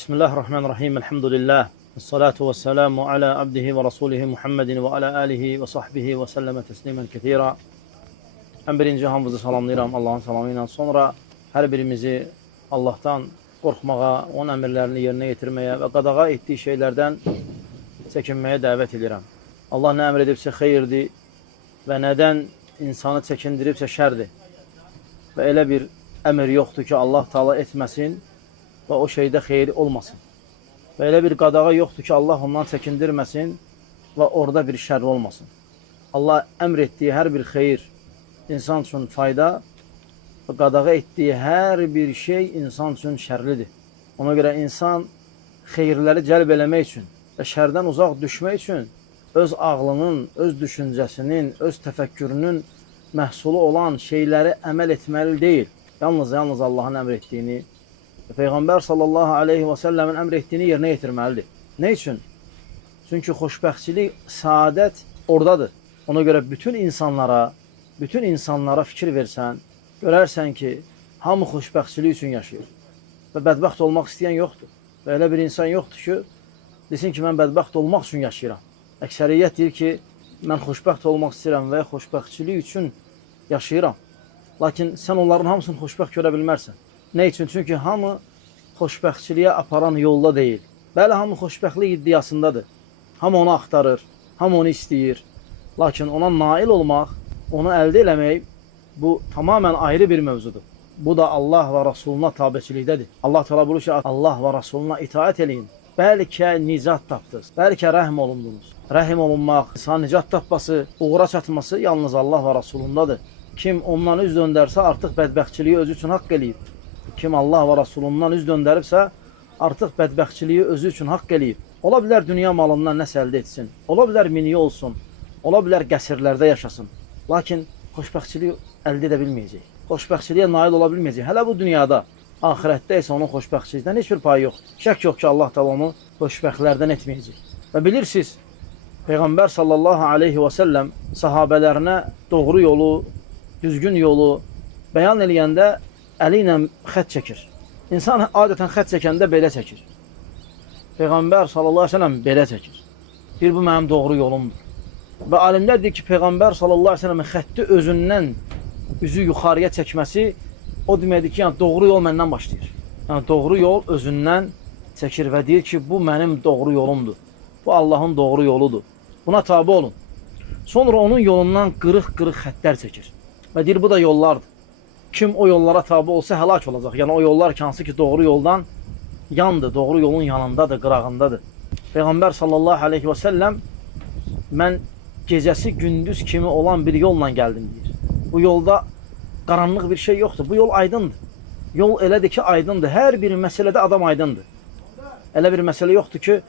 Bismillahirrahmanirrahim. Elhamdülillah. Esselatu vesselamu ala abdihi ve rasulihi Muhammedin ve ala alihi ve sahbihi ve selleme teslimen kethira. En birinci hamımızı salamlayıram Allah'ın salamıyla. Sonra her birimizi Allah'tan korkmağa, onun emirlerini yerine getirmeye ve qadağa ettiği şeylerden çekinmeye davet edirəm. Allah ne emredibsə xeyirdir ve neden insanı çekindiribsə şərdir. Ve elə bir emir yoktur ki Allah Teala etmesin ve o şeyde xeyri olmasın. Ve elə bir qadağa yoktur ki Allah ondan çəkindirməsin ve orada bir şər olmasın. Allah emrettiği her bir xeyir insan üçün fayda ve qadağa ettiği her bir şey insan üçün şərlidir. Ona göre insan xeyirləri cəlb eləmək üçün və şərdən uzaq düşmək üçün öz ağlının, öz düşüncəsinin, öz təfəkkürünün məhsulu olan şeyləri əməl etməli deyil. Yalnız Allah'ın əmr etdiyini, Peyğəmbər sallallahu aleyhi və səlləmin əmr etdiyini yerinə yetirməlidir. Ne üçün? Çünki xoşbəxtçilik, saadət oradadır. Ona görə bütün insanlara fikir versən, görərsən ki, hamı xoşbəxtçilik üçün yaşayır. Və bədbəxt olmaq istəyən yoxdur. Və elə bir insan yoxdur ki, desin ki, mən bədbəxt olmaq üçün yaşayıram. Əksəriyyət deyir ki, mən xoşbəxt olmaq istəyirəm və xoşbəxtçilik üçün yaşayıram. Lakin sən onların hamısını xoşbəxt görə bilmərsən. Ne için? Çünkü hamı xoşbəxtçiliyə aparan yolda değil. Bəli, hamı xoşbəxtlik iddiasındadır. Hamı onu axtarır, hamı onu istəyir. Lakin ona nail olmaq, onu əldə eləmək, bu tamamen ayrı bir mövzudur. Bu da Allah və Rasuluna tabiçilikdədir. Allah Teala buyurur ki, Allah və Rasuluna itaat eləyin. Bəlkə nicat tapdınız, bəlkə rəhm olundunuz. Rəhm olunmaq, insan nicat tapması, uğura çatması yalnız Allah və Rasulundadır. Kim ondan üz döndərsə artıq bədbəxtçiliyi özü üçün haqq eləyib. Kim Allah və Rasulundan üz döndəribsə, artıq bədbəxtçiliyi özü üçün haqq eləyib. Ola bilər dünya malından nəsə əldə etsin, ola bilər miniyi olsun, ola bilər qəsrlərdə yaşasın. Lakin xoşbəxtçiliyi əldə edə bilməyəcək. Xoşbəxtçiliyə nail ola bilməyəcək. Hələ bu dünyada, ahirətdə isə onun xoşbəxtçilikdən heç bir payı yoxdur. Şək yox ki, Allah da onu xoşbəxtlərdən etməyəcək. Və bilirsiniz, Peyğəmbər sallallahu aleyhi və səlləm sahabələrinə doğru yolu, düzgün yolu bəyan eləyəndə əli ilə xət çəkir. İnsan adətən xət çəkəndə belə çəkir. Peyğəmbər sallallahu aleyhi ve sellem belə çəkir. Bir, bu mənim doğru yolumdur. Və alimlər deyir ki, Peyğəmbər sallallahu aleyhi ve sellemin xətti özündən üzü yuxarıya çəkməsi o deməkdir ki, yəni doğru yol məndən başlayır. Yəni doğru yol özündən çəkir və deyir ki, bu mənim doğru yolumdur. Bu Allahın doğru yoludur. Buna tabi olun. Sonra onun yolundan qırıq-qırıq xəttlər çəkir. Və deyir, bu da yollardır. Kim o yollara tabi olsa həlak olacaq. Yəni o yollar ki, hansı ki doğru yoldan yandır, doğru yolun yanındadır, qırağındadır. Peyğəmbər sallallahu aleyhi və səlləm mən gecəsi gündüz kimi olan bir yolla gəldim deyir. Bu yolda qaranlıq bir şey yoxdur. Bu yol aydındır. Yol elədir ki, aydındır. Hər bir məsələdə adam aydındır. Elə bir məsələ yoxdur ki,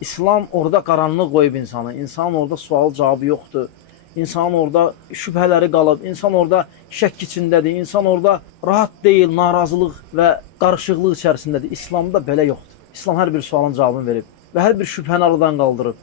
İslam orada qaranlıq qoyub insanı. İnsanın orada sual cavabı yoxdur. İnsanın orada şübhələri qalıb, insan orada şək içindədir, insan orada rahat deyil, narazılıq və qarışıqlıq içərisindədir. İslamda belə yoxdur. İslam hər bir sualın cavabını verib və hər bir şübhəni aradan qaldırıb.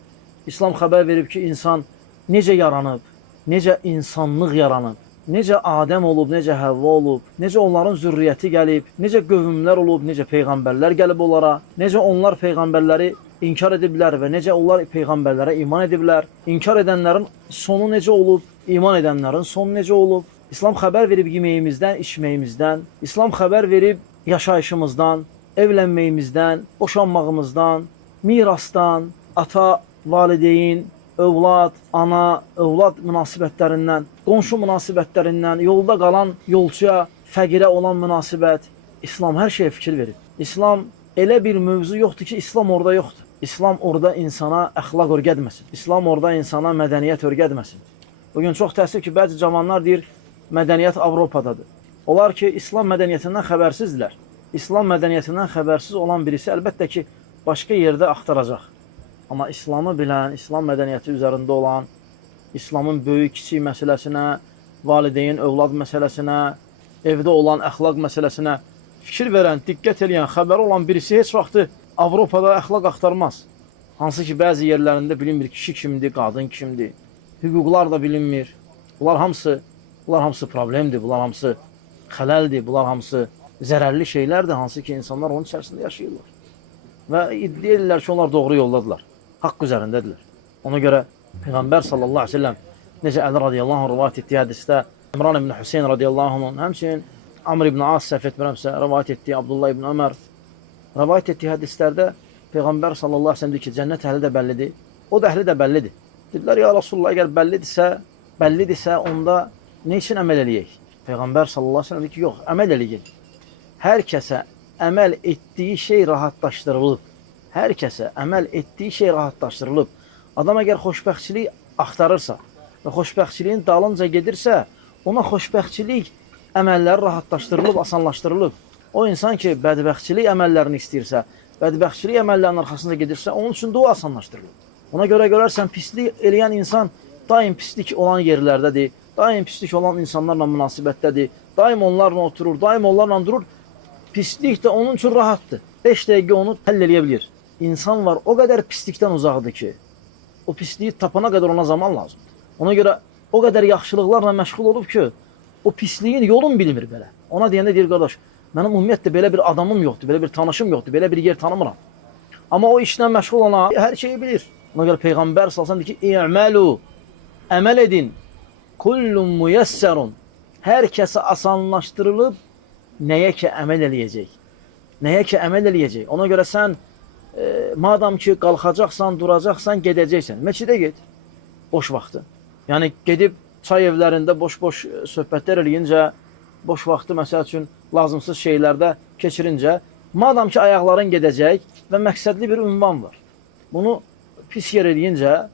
İslam xəbər verib ki, insan necə yaranıb, necə insanlıq yaranıb, necə Adəm olub, necə Həvva olub, necə onların zürriyyəti gəlib, necə qövmlər olub, necə peyğəmbərlər gəlib onlara, necə onlar peyğəmbərləri inkar ediblər və necə onlar peyğəmbərlərə iman ediblər. İnkar edənlərin sonu necə olub, iman edənlərin sonu necə olub. İslam xəbər verib yeməyimizdən, içməyimizdən, İslam xəbər verib yaşayışımızdan, evlənməyimizdən, boşanmağımızdan, mirasdan, ata, valideyn, övlad, ana, övlad münasibətlərindən, qonşu münasibətlərindən, yolda qalan yolçuya, fəqirə olan münasibət. İslam hər şeyə fikir verib. İslam elə bir mövzu yoxdur ki, İslam orada yoxdur. İslam orada insana əxlaq örgətməsin. İslam orada insana mədəniyyət örgətməsin. Bugün çox təəssüf ki, bəzi cavanlar deyir, mədəniyyət Avropadadır. Onlar ki, İslam mədəniyyətindən xəbərsizdirlər. İslam mədəniyyətindən xəbərsiz olan birisi əlbəttə ki, başqa yerdə axtaracaq. Amma İslamı bilən, İslam mədəniyyəti üzərində olan, İslamın böyük-kiçik məsələsinə, valideyn, övlad məsələsinə, evdə olan əxlaq məsələsinə fikir verən, diqqət eləyən, xəbəri olan birisi heç vaxtı Avropada əxlaq axtarmaz. Hansı ki, bəzi yerlərində bilinmir kişi kimdir, qadın kimdir, hüquqlar da bilinmir. Bunlar hamısı problemdir, bunlar hamısı xələldir, bunlar hamısı zərərli şeylərdir, hansı ki, insanlar onun içərisində yaşayırlar. və iddia edirlər ki, onlar doğru yoldadılar. Haqq üzərindədirlər. Ona görə Peyğəmbər sallallahu aleyhi ve sellem necə Əli radiyallahu anh rivayət etdiyi hədisdə İmran ibn Hüseyin radiyallahu anh, həmçinin Amr ibn As səhv etmirəmsə, rivayət etdiyi Abdullah ibn Ömər rivayət etdiyi hədislərdə Peyğəmbər sallallahu aleyhi ve sellem deyir ki, cənnət əhli də bəllidir, o da əhli də bəllidir. Dedilər, ya Rasulullah, əgər bəllidirsə, onda nə üçün əməl eləyək? Peyğəmbər sallallahu aleyhi ve sellem deyir ki, yox, əməl eləyək. Hər kəsə əməl etdiyi şey rahatlaşdırılıb. Hər kəsə əməl etdiyi şey rahatlaşdırılıb. Adam əgər xoşbəxtçilik axtarırsa və xoşbəxtçiliyin dalınca gedirsə, ona xoşbəxtçilik əməlləri rahatlaşdırılıb, asanlaşdırılıb. O insan ki, bədbəxtçilik əməllərini istəyirsə, bədbəxtçilik əməllərinin arxasında gedirsə, onun üçün də o asanlaşdırılıb. Ona görə görərsən, pislik eləyən insan daim pislik olan yerlərdədir, daim pislik olan insanlarla münasibətdədir, daim onlarla oturur, daim onlarla durur. Pislik də onun üçün rahatdır. 5 dəqiqə onu həll eləyə bilir. İnsan var o qədər pislikdən uzaqdır ki, o pisliyi tapana qədər ona zaman lazımdır. Ona görə o qədər yaxşılıqlarla məşğul olub ki, o pisliyin yolunu bilmir belə. Ona deyəndə deyir, qardaş, mənim ümumiyyətlə belə bir adamım yoxdur, belə bir tanışım yoxdur, belə bir yer tanımıram. Amma o işlə məşğul olan hər şeyi bilir. Ona görə Peyğəmbər sallallahu əleyhi və səlləm deyir ki, "İ'məlu", əməl edin. "Kullun muyassarun", hər kəsə asanlaşdırılıb nəyə ki əməl eləyəcək. Nəyə ki əməl eləyəcək. Ona görə sən madam ki qalxacaqsan, duracaqsan, gedəcəksən. Məscidə get. Boş vaxtı. Yəni gedib çay evlərində boş-boş söhbətlər eləyincə, boş vaxtı məsəl üçün lazımsız şeylərdə keçirincə, madam ki ayaqların gedəcək və məqsədli bir ünvan var. Bunu pis yer eləyincə,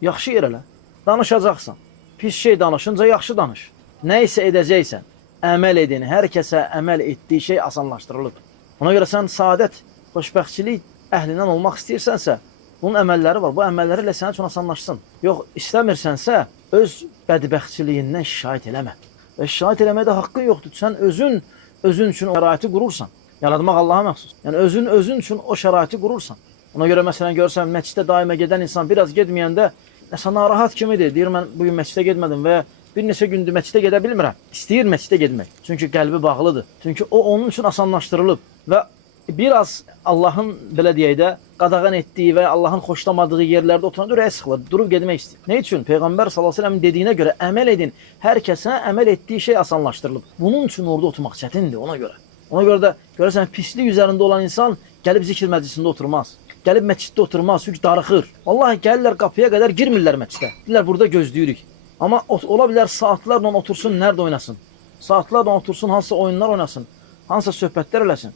yaxşı yer elə. Danışacaqsan. Pis şey danışınca yaxşı danış. Nə isə edəcəksən, əməl edin. Hər kəsə əməl etdiyi şey asanlaşdırılıb. Ona görə sən saadət, xoşbəxtçilik əhlindən olmaq istəyirsənsə, bunun əməlləri var. Bu əməlləri ilə sənin üçün asanlaşsın. Yox, istəmirsənsə, öz bədbəxtçiliyindən şikayət eləmə. Və şikayət eləməyə də haqqın yoxdur. Sən özün üçün o şəraiti qurursan. Yaratmaq Allaha məxsus. Yəni özün üçün o şəraiti qurursan. Ona görə məsələn görsən, məscidə daimə gedən insan biraz getməyəndə nəsə narahat kimidir. Deyir, mən bugün məscidə getmədim və bir neçə gündür məscidə gedə bilmirəm. İstəyir məscidə getmək. Çünki qəlbi bağlıdır. Çünki o onun üçün asanlaşdırılıb və biraz Allahın belə deyək də qadağan etdiyi və Allahın xoşlamadığı yerlərdə oturanda ürəyi sıxılır, durub getmək istəyir. Nə üçün? Peyğəmbər sallallahu əleyhi və səlləmin dediyinə görə əməl edin. Hər kəsə əməl etdiyi şey asanlaşdırılıb. Bunun üçün orada oturmaq çətindir ona görə. Ona görə də görəsən pislik üzərində olan insan gəlib zikr məclisində oturmaz. Gəlib məsciddə oturmaz, çünki darıxır. Vallahi gəlirlər qapıya qədər girmirlər məscidə. Deyirlər burada gözləyirik. Amma ola bilər saatlarla otursun, nerede oynasın? Saatlarla otursun, hansısa oyunlar oynasın, hansısa söhbətlər eləsin.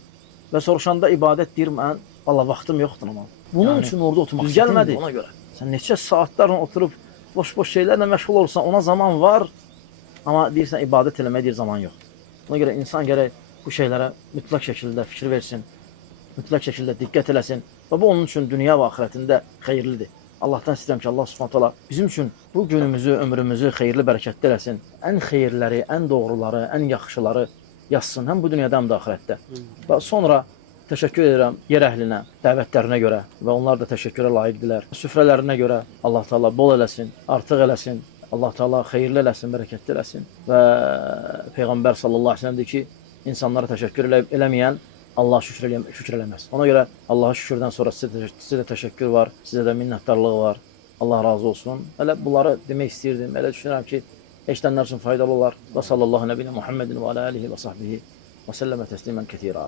Və soruşanda ibadət deyir, mən valla vaxtım yoxdur ama. Bunun yəni, üçün orada oturmaq gəlmədi ona görə. Sən neçə saatlarla oturub boş-boş şeylərlə məşğul olursan, ona zaman var. Amma deyirsən, ibadət eləməyə deyir, zaman yoxdur. Ona görə insan gərək bu şeylərə mütləq şəkildə fikir versin, mütləq şəkildə diqqət eləsin. Və bu onun üçün dünya və axirətində xeyirlidir. Allah'tan istəyirəm ki, Allah Subhanahu taala bizim üçün bu günümüzü, ömrümüzü xeyirli, bərəkətli eləsin. Ən xeyirləri, ən doğruları, ən yaxşıları yazsın, həm bu dünyada, həm də axirətdə. Və sonra təşəkkür edirəm yer əhlinə, dəvətlərinə görə və onlar da təşəkkürə layiqdirlər. Süfrələrinə görə Allah Taala bol eləsin, artıq eləsin. Allah Taala xeyirli eləsin, bərəkətli eləsin. Və Peyğəmbər sallallahu əleyhi və səlləm deyir ki, insanlara təşəkkür eləməyən Allah şükür eləməz. Ona görə Allaha şükürdən sonra sizə də təşəkkür var, sizə də minnətdarlıq var. Allah razı olsun. Elə bunları demək istəyirdim. Elə düşünürəm ki, eşidənlər üçün faydalı olar. Və sallallahu nəbiyyə Muhammedin və alə alihi və sahbihi və səlləmə təslimən kətira.